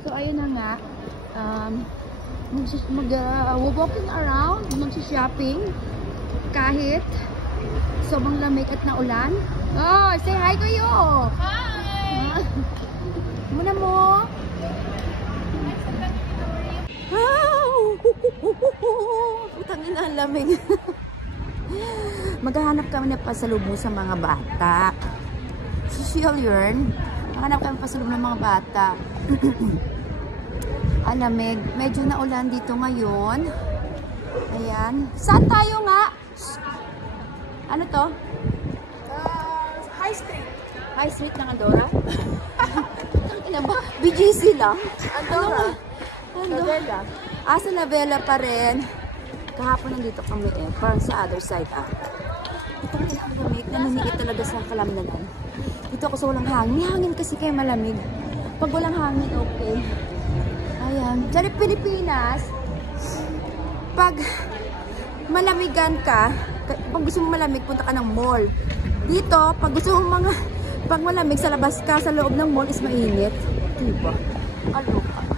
So, ayun na nga. Walking around, mag-shopping. Kahit sobrang lamig at naulan. Oh, say hi kayo! Hi! Muna mo. Utangin na ang lamig. Maghahanap kami ng pasalubong sa mga bata. Social yun. Maghahanap kami ng pasalubong ng mga bata. Alamig. Medyo naulan dito ngayon. Ayan. Saan tayo nga? Ano to? High Street. High Street ng Andorra? Ano ba? BGC lang? Andorra. Lavella. Sa Lavella pa rin. Kahapon nandito kami parang sa other side Ito rin ang lamig. Naniniit talaga sa kalamdaman. Dito ako sa walang hangin. May hangin kasi kaya malamig. Pag walang hangin, okay. Ayan. Sa Pilipinas, pag malamigan ka, pag gusto mo malamig, punta ka ng mall. Dito, pag gusto mo pag malamig sa labas ka, sa loob ng mall is mainit. Diba? Kaloka.